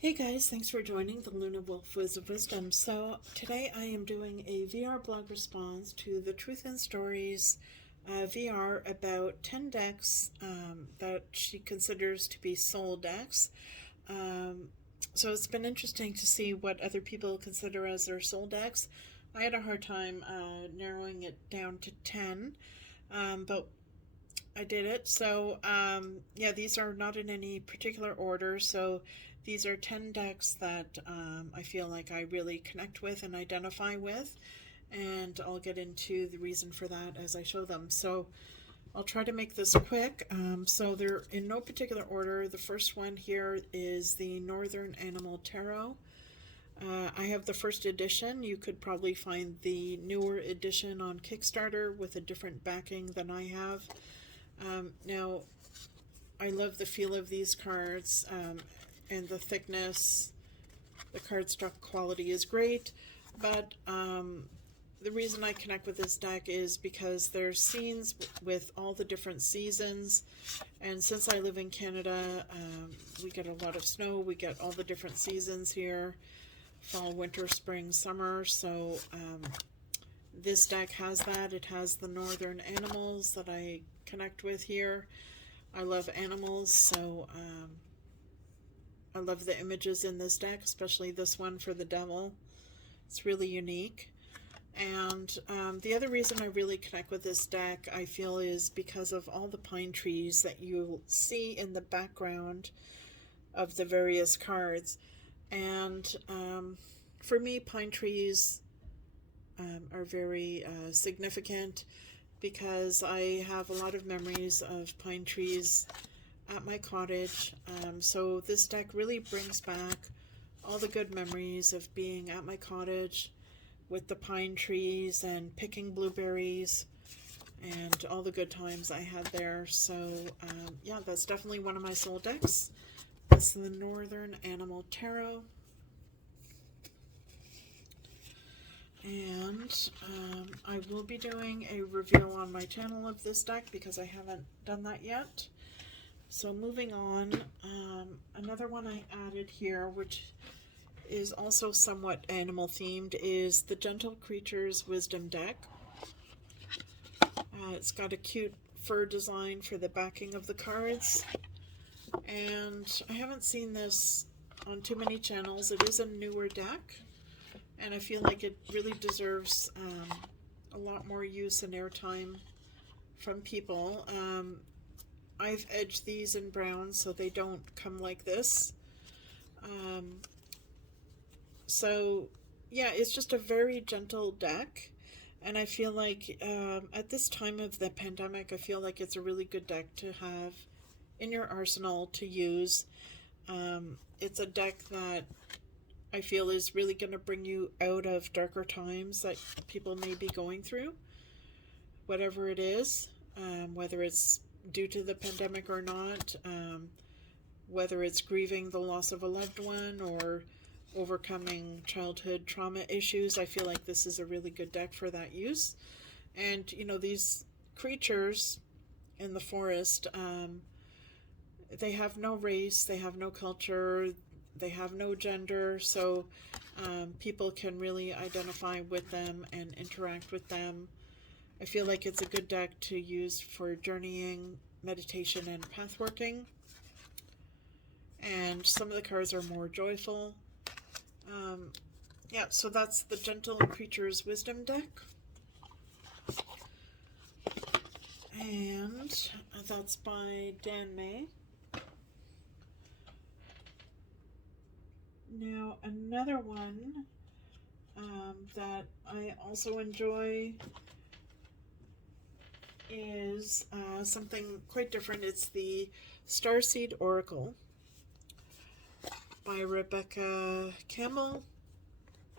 Hey guys, thanks for joining the Luna Wolf of Wisdom. So today I am doing a VR blog response to the Truth and Stories VR about 10 decks that she considers to be soul decks. So it's been interesting to see what other people consider as their soul decks. I had a hard time narrowing it down to 10, but I did it. So, yeah, these are not in any particular order. So, these are 10 decks that I feel like I really connect with and identify with. And I'll get into the reason for that as I show them. So, I'll try to make this quick. So, they're in no particular order. The first one here is the Northern Animal Tarot. I have the first edition. You could probably find the newer edition on Kickstarter with a different backing than I have. Now, I love the feel of these cards and the thickness. The cardstock quality is great, but the reason I connect with this deck is because there's scenes with all the different seasons, and since I live in Canada, we get a lot of snow. We get all the different seasons here: fall, winter, spring, summer. So this deck has that. It has the northern animals that I connect with here. I love animals, so I love the images in this deck, especially this one for the devil. It's really unique. And the other reason I really connect with this deck, I feel, is because of all the pine trees that you'll see in the background of the various cards. And for me, pine trees are very significant because I have a lot of memories of pine trees at my cottage. So this deck really brings back all the good memories of being at my cottage with the pine trees and picking blueberries and all the good times I had there. So yeah, that's definitely one of my soul decks. That's the Northern Animal Tarot. And I will be doing a review on my channel of this deck because I haven't done that yet. So moving on, another one I added here, which is also somewhat animal themed, is the Gentle Creatures Wisdom deck. It's got a cute fur design for the backing of the cards, and I haven't seen this on too many channels. It is a newer deck, and I feel like it really deserves a lot more use and airtime from people. I've edged these in brown so they don't come like this. So yeah, it's just a very gentle deck, and I feel like at this time of the pandemic, I feel like it's a really good deck to have in your arsenal to use. It's a deck that I feel is really going to bring you out of darker times that people may be going through, whatever it is, whether it's due to the pandemic or not, whether it's grieving the loss of a loved one or overcoming childhood trauma issues. I feel like this is a really good deck for that use. And you know, these creatures in the forest, they have no race, they have no culture, they have no gender, so people can really identify with them and interact with them. I feel like it's a good deck to use for journeying, meditation, and pathworking. And some of the cards are more joyful. Yeah, so that's the Gentle Creatures Wisdom deck. And that's by Dan May. Now, another one that I also enjoy is something quite different. It's the Starseed Oracle by Rebecca Camel.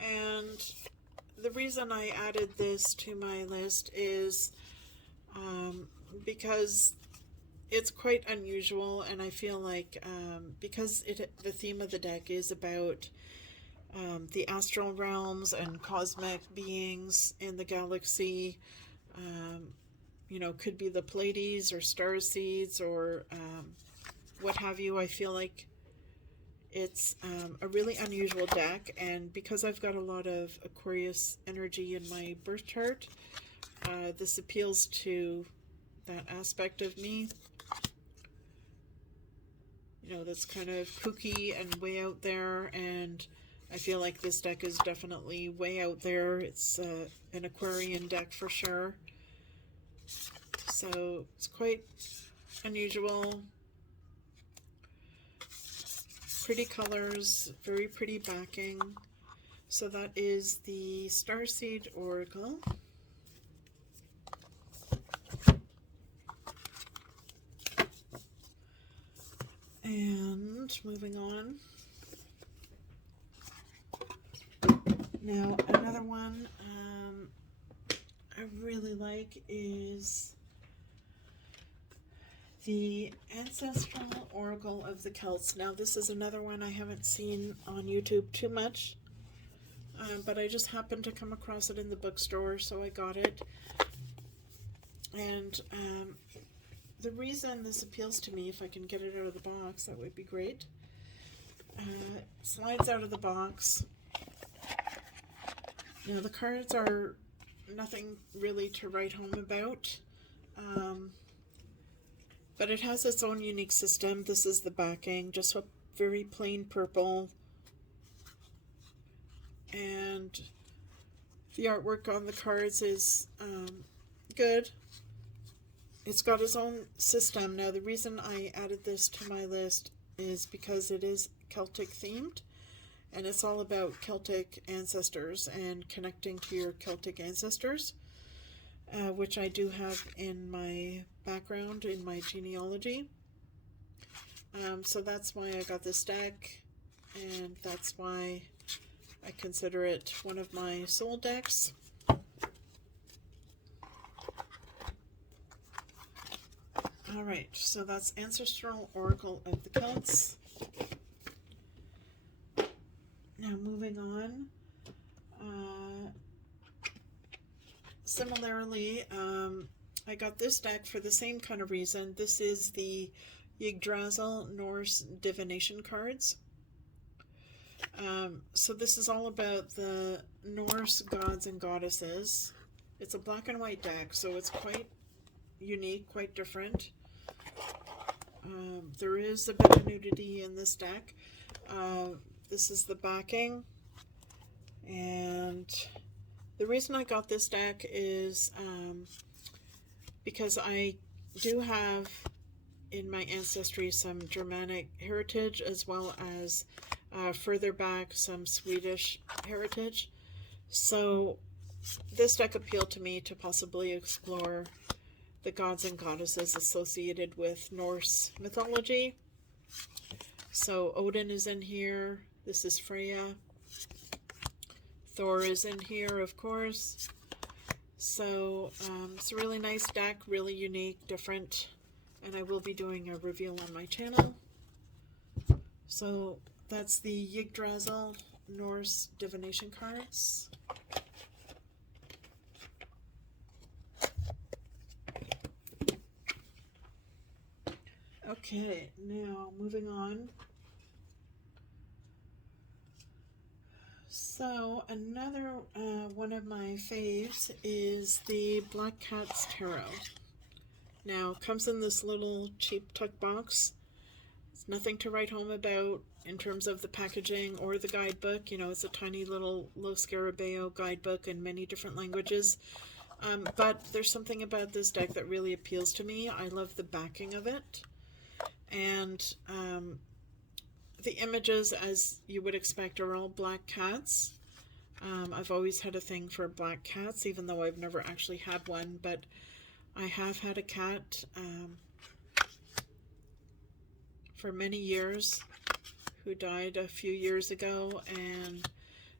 And the reason I added this to my list is because it's quite unusual, and I feel like because the theme of the deck is about the astral realms and cosmic beings in the galaxy, you know, could be the Pleiades or Starseeds or what have you. I feel like It's a really unusual deck, and because I've got a lot of Aquarius energy in my birth chart, this appeals to that aspect of me. You know, that's kind of kooky and way out there, and I feel like this deck is definitely way out there. It's an Aquarian deck for sure. So it's quite unusual. Pretty colors, very pretty backing. So that is the Starseed Oracle. And moving on. Now another one I really like is the Ancestral Oracle of the Celts. Now this is another one I haven't seen on YouTube too much, but I just happened to come across it in the bookstore, so I got it. And the reason this appeals to me, if I can get it out of the box, that would be great. Slides out of the box. Now the cards are nothing really to write home about, but it has its own unique system. This is the backing, just a very plain purple, and the artwork on the cards is good. It's got its own system. Now the reason I added this to my list is because it is Celtic themed, and it's all about Celtic ancestors and connecting to your Celtic ancestors, which I do have in my background, in my genealogy. So that's why I got this deck, and that's why I consider it one of my soul decks. Alright, so that's Ancestral Oracle of the Celts. Now moving on. Similarly, I got this deck for the same kind of reason. This is the Ygdrazzle Norse Divination cards. So this is all about the Norse gods and goddesses. It's a black and white deck, so it's quite unique, quite different. There is a bit of nudity in this deck. This is the backing, and the reason I got this deck is because I do have in my ancestry some Germanic heritage, as well as further back some Swedish heritage. So this deck appealed to me to possibly explore the gods and goddesses associated with Norse mythology. So Odin is in here. This is Freya. Thor is in here, of course. So it's a really nice deck, really unique, different, and I will be doing a reveal on my channel. So that's the Yggdrasil Norse Divination cards. Okay, now moving on. So another one of my faves is the Black Cat's Tarot. Now it comes in this little cheap tuck box. It's nothing to write home about in terms of the packaging or the guidebook. You know, it's a tiny little Lo Scarabeo guidebook in many different languages. But there's something about this deck that really appeals to me. I love the backing of it. And the images, as you would expect, are all black cats. I've always had a thing for black cats, even though I've never actually had one, but I have had a cat for many years who died a few years ago, and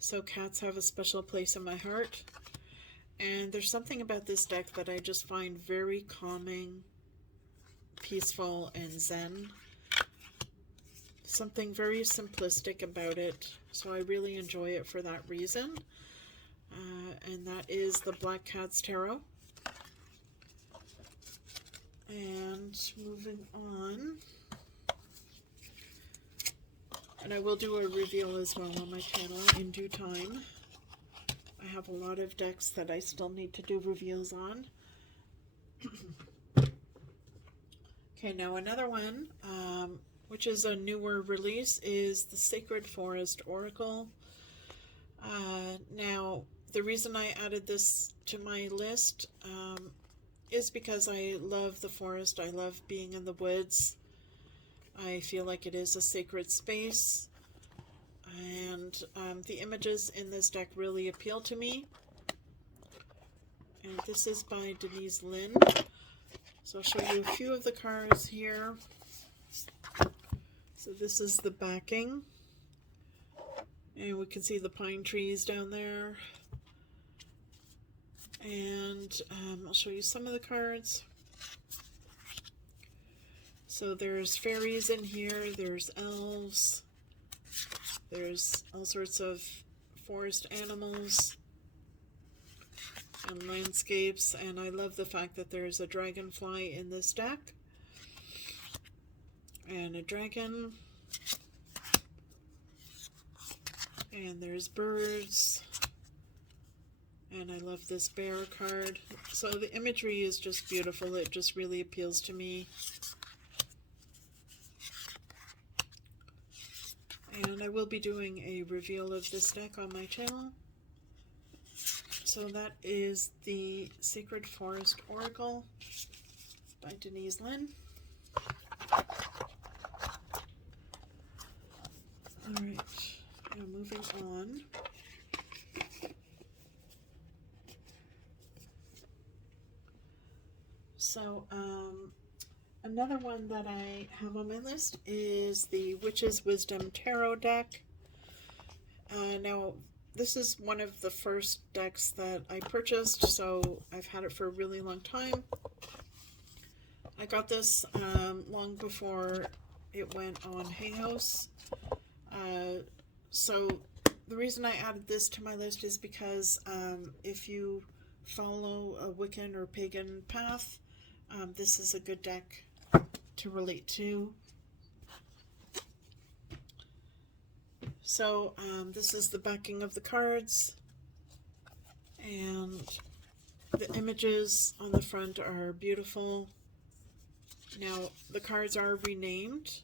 so cats have a special place in my heart. And there's something about this deck that I just find very calming, peaceful, and zen. Something very simplistic about it, so I really enjoy it for that reason. And that is the Black Cat's Tarot. And moving on. And I will do a reveal as well on my channel in due time. I have a lot of decks that I still need to do reveals on. Okay, now another one, which is a newer release, is the Sacred Forest Oracle. Now, the reason I added this to my list is because I love the forest. I love being in the woods. I feel like it is a sacred space. And the images in this deck really appeal to me. And this is by Denise Lynn. So I'll show you a few of the cards here. So this is the backing. And we can see the pine trees down there. And I'll show you some of the cards. So there's fairies in here, there's elves, there's all sorts of forest animals and landscapes, and I love the fact that there's a dragonfly in this deck, and a dragon, and there's birds, and I love this bear card. So the imagery is just beautiful. It just really appeals to me. And I will be doing a reveal of this deck on my channel. So that is the Sacred Forest Oracle by Denise Lynn. Alright, now moving on. So, another one that I have on my list is the Witch's Wisdom Tarot deck. Now, this is one of the first decks that I purchased, so I've had it for a really long time. I got this long before it went on Hay House. So the reason I added this to my list is because if you follow a Wiccan or pagan path, this is a good deck to relate to. So this is the backing of the cards, and the images on the front are beautiful. Now the cards are renamed,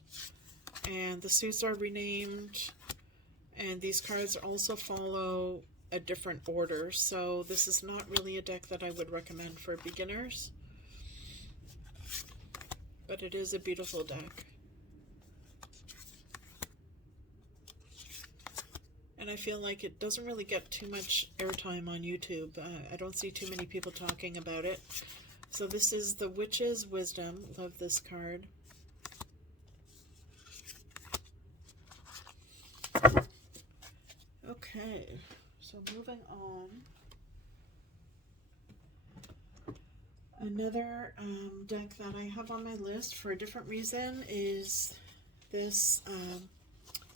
and the suits are renamed, and these cards also follow a different order, so this is not really a deck that I would recommend for beginners. But it is a beautiful deck. And I feel like it doesn't really get too much airtime on YouTube. I don't see too many people talking about it. So this is the Witch's Wisdom. Love this card. Okay, so moving on. Another deck that I have on my list for a different reason is this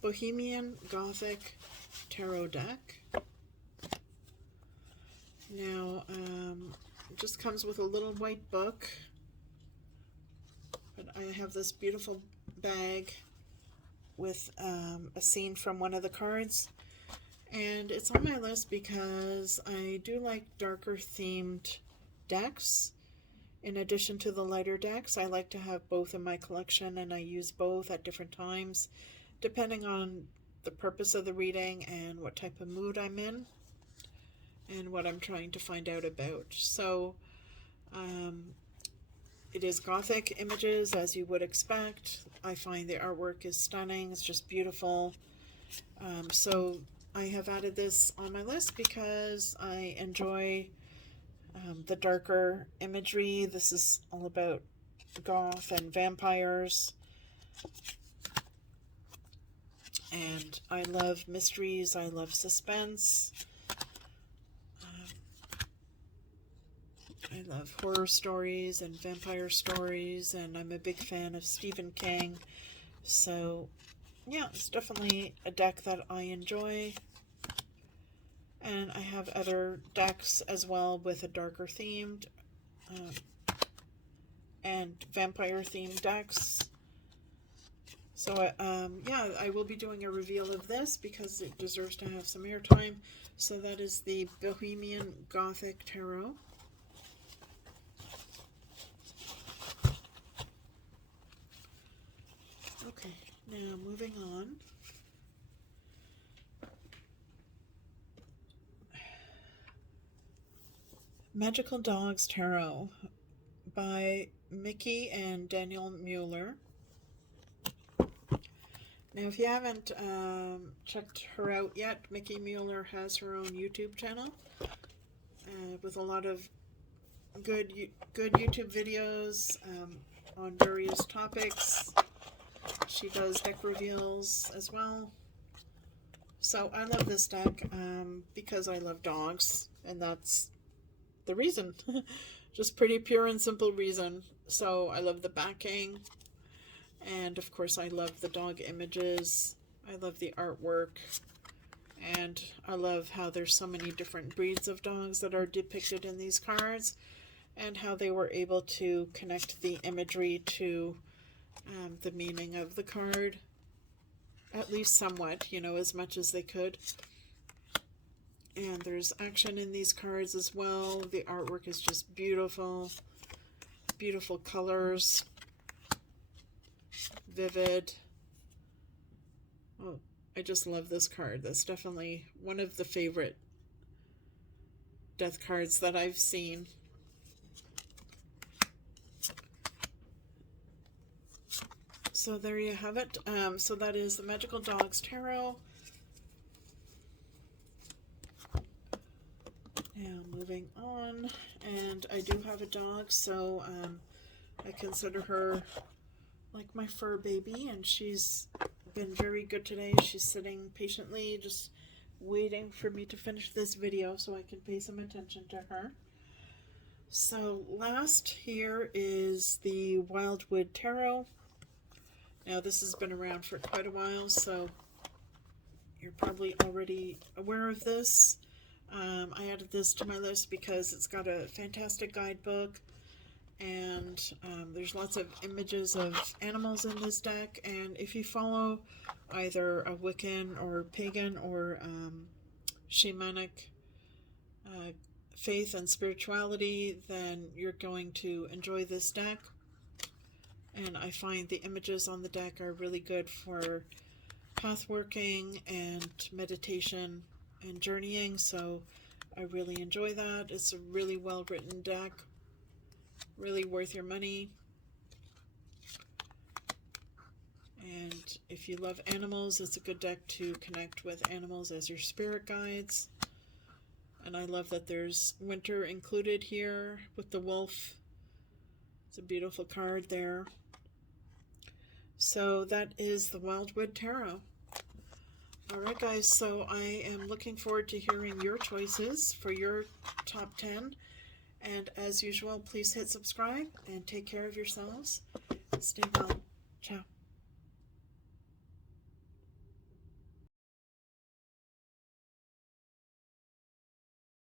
Bohemian Gothic Tarot deck. Now, it just comes with a little white book, but I have this beautiful bag with a scene from one of the cards, and it's on my list because I do like darker themed decks. In addition to the lighter decks, I like to have both in my collection, and I use both at different times, depending on the purpose of the reading and what type of mood I'm in, and what I'm trying to find out about. So, it is Gothic images, as you would expect. I find the artwork is stunning. It's just beautiful. So, I have added this on my list because I enjoy the darker imagery. This is all about goth and vampires, and I love mysteries, I love suspense, I love horror stories and vampire stories, and I'm a big fan of Stephen King. So yeah, it's definitely a deck that I enjoy. And I have other decks as well with a darker themed and vampire themed decks. So, yeah, I will be doing a reveal of this because it deserves to have some airtime. So that is the Bohemian Gothic Tarot. Okay, now moving on. Magical Dogs Tarot by Mickey and Daniel Mueller. Now, if you haven't checked her out yet, Mickey Mueller has her own YouTube channel with a lot of good YouTube videos on various topics. She does deck reveals as well. So I love this deck because I love dogs, and that's the reason. Just pretty pure and simple reason. So I love the backing. And of course I love the dog images, I love the artwork, and I love how there's so many different breeds of dogs that are depicted in these cards, and how they were able to connect the imagery to the meaning of the card, at least somewhat, you know, as much as they could. And there's action in these cards as well. The artwork is just beautiful, beautiful colors. Vivid. Oh, I just love this card. That's definitely one of the favorite death cards that I've seen. So there you have it. So that is the Magical Dogs Tarot. Now moving on, and I do have a dog, so I consider her like my fur baby, and she's been very good today. She's sitting patiently, just waiting for me to finish this video so I can pay some attention to her. So last here is the Wildwood Tarot. Now this has been around for quite a while, so you're probably already aware of this. I added this to my list because it's got a fantastic guidebook, and there's lots of images of animals in this deck, and if you follow either a Wiccan or pagan or shamanic faith and spirituality, then you're going to enjoy this deck. And I find the images on the deck are really good for path working and meditation and journeying, so I really enjoy that. It's a really well written deck. Really worth your money. And if you love animals, it's a good deck to connect with animals as your spirit guides. And I love that there's winter included here with the wolf. It's a beautiful card there. So that is the Wildwood Tarot. Alright guys, so I am looking forward to hearing your choices for your top 10. And as usual, please hit subscribe and take care of yourselves. Stay well. Ciao.